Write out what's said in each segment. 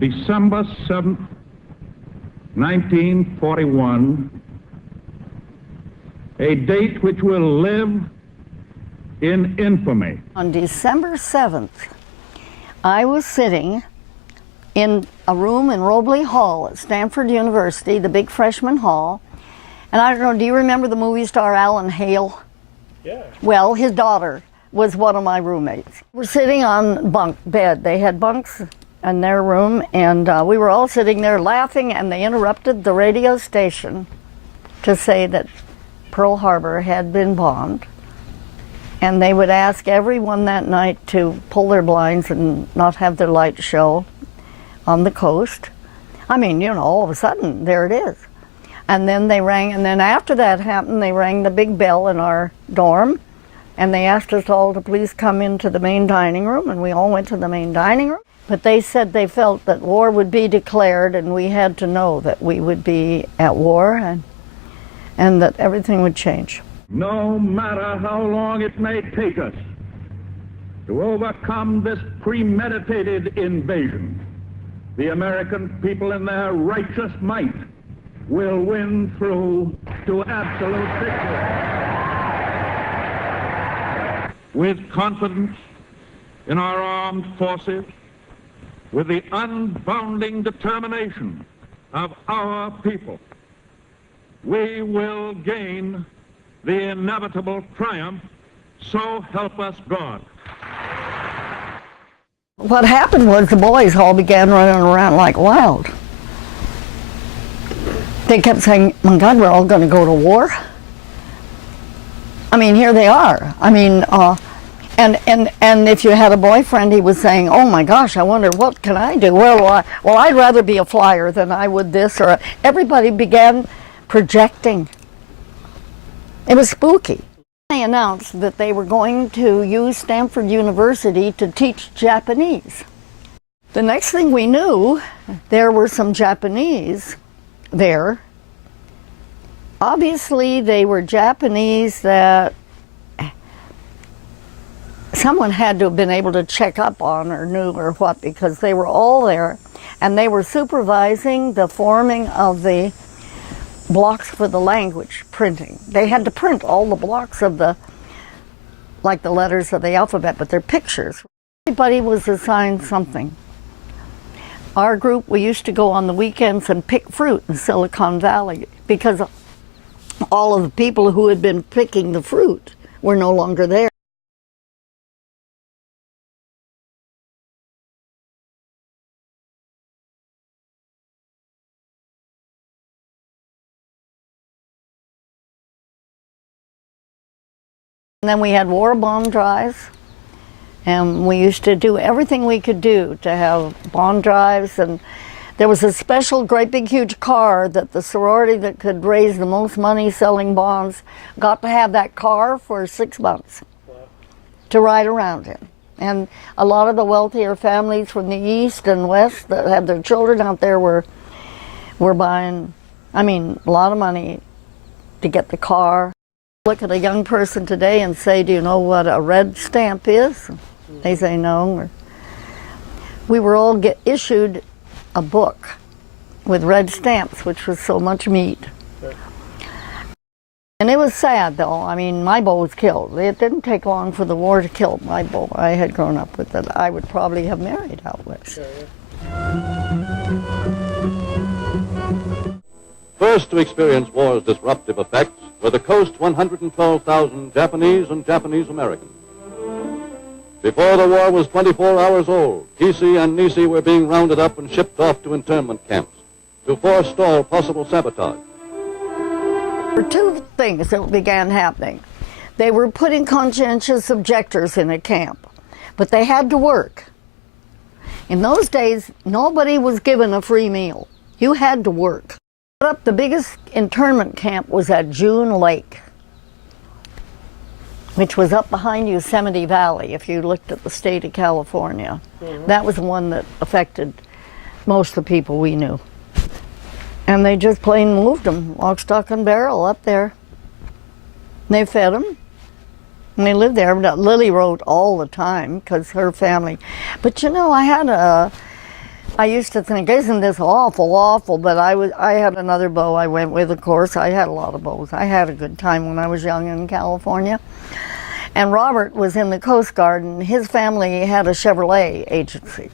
December 7th, 1941, a date which will live in infamy. On December 7th, I was sitting in a room in Robley Hall at Stanford University, the big freshman hall, and I don't know, do you remember the movie star Alan Hale? Yeah. Well, his daughter was one of my roommates. We're sitting on bunk bed. They had bunks in their room, and we were all sitting there laughing, and they interrupted the radio station to say that Pearl Harbor had been bombed, and they would ask everyone that night to pull their blinds and not have their lights show on the coast. I mean, you know, all of a sudden, there it is. And then they rang, and then after that happened, they rang the big bell in our dorm, and they asked us all to please come into the main dining room, and we all went to the main dining room. But they said they felt that war would be declared, and we had to know that we would be at war, and that everything would change. No matter how long it may take us to overcome this premeditated invasion, the American people in their righteous might will win through to absolute victory. With confidence in our armed forces, with the unbounding determination of our people, we will gain the inevitable triumph, so help us God. What happened was the boys all began running around like wild. They kept saying, my God, we're all going to go to war. I mean, here they are. I mean, and if you had a boyfriend, he was saying, oh my gosh, I wonder what can I do? Well, I'd rather be a flyer than I would this. Or everybody began projecting. It was spooky. They announced that they were going to use Stanford University to teach Japanese. The next thing we knew, there were some Japanese there. Obviously, they were Japanese that someone had to have been able to check up on or knew or what, because they were all there, and they were supervising the forming of the blocks for the language printing. They had to print all the blocks of like the letters of the alphabet, but they're pictures. Everybody was assigned something. Our group, we used to go on the weekends and pick fruit in Silicon Valley, because all of the people who had been picking the fruit were no longer there. And then we had war bond drives, and we used to do everything we could do to have bond drives. And there was a special great big huge car that the sorority that could raise the most money selling bonds got to have that car for 6 months to ride around in. And a lot of the wealthier families from the east and west that had their children out there were buying, I mean, a lot of money to get the car. Look at a young person today and say, do you know what a red stamp is? They say no. We were all issued a book with red stamps, which was so much meat. And it was sad, though. I mean, my beau was killed. It didn't take long for the war to kill my beau. I had grown up with that I would probably have married out west. First to experience war's disruptive effects were the coast 112,000 Japanese and Japanese Americans. Before the war was 24 hours old, Kisi and Nisi were being rounded up and shipped off to internment camps to forestall possible sabotage. There were two things that began happening. They were putting conscientious objectors in a camp, but they had to work. In those days, nobody was given a free meal. You had to work. The biggest internment camp was at June Lake, which was up behind Yosemite Valley, if you looked at the state of California. That was the one that affected most of the people we knew. And they just plain moved them, lock, stock, and barrel up there. They fed them, and they lived there. Lily wrote all the time, because her family. But you know, I I used to think, isn't this awful, awful? But I had another beau I went with, of course. I had a lot of beaux. I had a good time when I was young in California. And Robert was in the Coast Guard, and his family had a Chevrolet agency.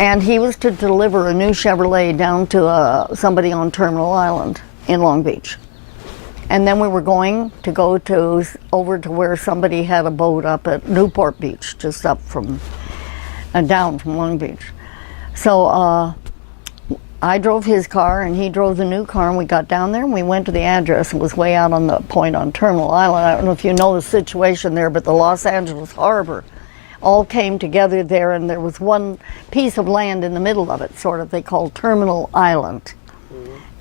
And he was to deliver a new Chevrolet down to somebody on Terminal Island in Long Beach. And then we were going to go over to where somebody had a boat up at Newport Beach, just up from, down from Long Beach. So I drove his car and he drove the new car, and we got down there and we went to the address. It was way out on the point on Terminal Island. I don't know if you know the situation there, but the Los Angeles Harbor all came together there, and there was one piece of land in the middle of it, sort of, they called Terminal Island.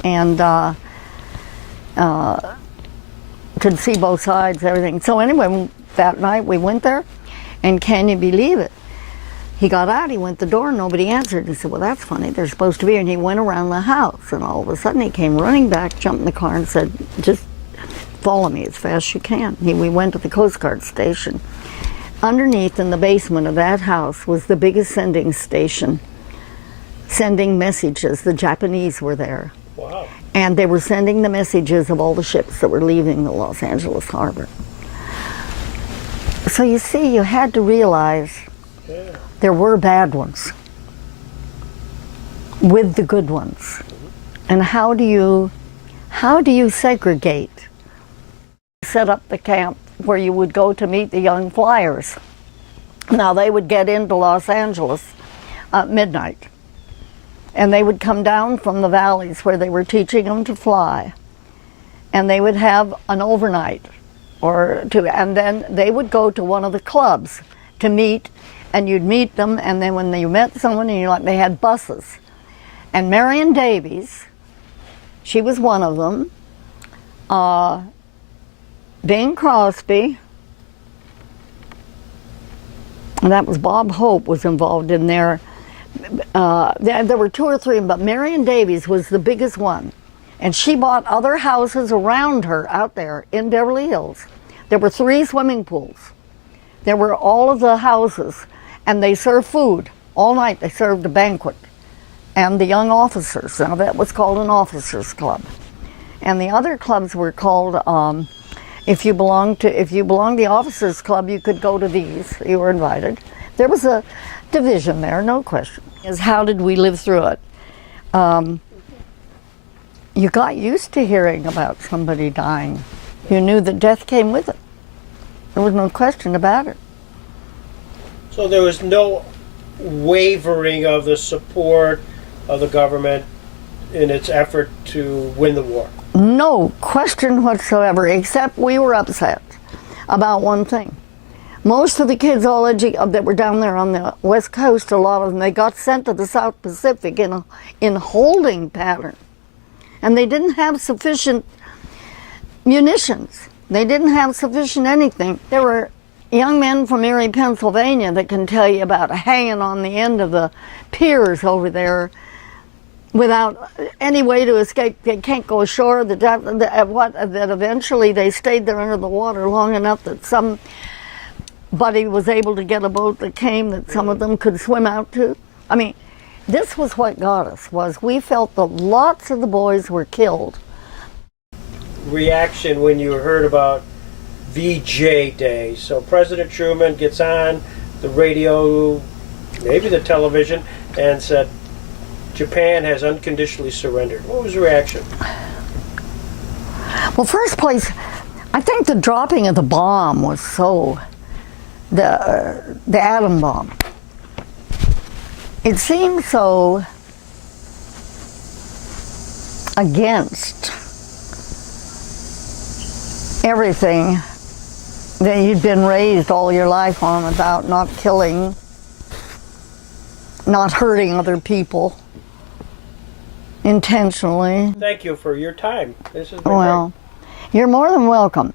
And could see both sides, everything. So anyway, that night we went there, and can you believe it? He got out, he went to the door, nobody answered. He said, well, that's funny, they're supposed to be here. And he went around the house, and all of a sudden he came running back, jumped in the car, and said, just follow me as fast as you can. We went to the Coast Guard station. Underneath in the basement of that house was the biggest sending station, sending messages. The Japanese were there. Wow. And they were sending the messages of all the ships that were leaving the Los Angeles Harbor. So you see, you had to realize there were bad ones with the good ones. And how do you segregate? Set up the camp where you would go to meet the young flyers. Now they would get into Los Angeles at midnight, and they would come down from the valleys where they were teaching them to fly, and they would have an overnight or two, and then they would go to one of the clubs to meet, and you'd meet them, and then when you met someone, and they had buses. And Marion Davies, she was one of them. Bing Crosby, and that was Bob Hope was involved in there. There were two or three, but Marion Davies was the biggest one. And she bought other houses around her out there in Beverly Hills. There were 3 swimming pools. There were all of the houses, and they served food. All night they served a banquet. And the young officers, now that was called an officers club. And the other clubs were called, if you belonged to the officers club, you could go to these. You were invited. There was a division there, no question. Is how did we live through it? You got used to hearing about somebody dying. You knew that death came with it. There was no question about it. So there was no wavering of the support of the government in its effort to win the war? No question whatsoever, except we were upset about one thing. Most of the kids that were down there on the West Coast, a lot of them, they got sent to the South Pacific in holding pattern. And they didn't have sufficient munitions. They didn't have sufficient anything. There were young men from Erie, Pennsylvania that can tell you about hanging on the end of the piers over there without any way to escape. They can't go ashore. That eventually they stayed there under the water long enough that somebody was able to get a boat that came that some of them could swim out to. I mean, this was what got us, was we felt that lots of the boys were killed. Reaction when you heard about VJ Day. So President Truman gets on the radio, maybe the television, and said, Japan has unconditionally surrendered. What was the reaction? Well, first place, I think the dropping of the bomb was the atom bomb. It seemed so against everything that you'd been raised all your life on about not killing, not hurting other people intentionally. Thank you for your time. This has been great. Well, you're more than welcome.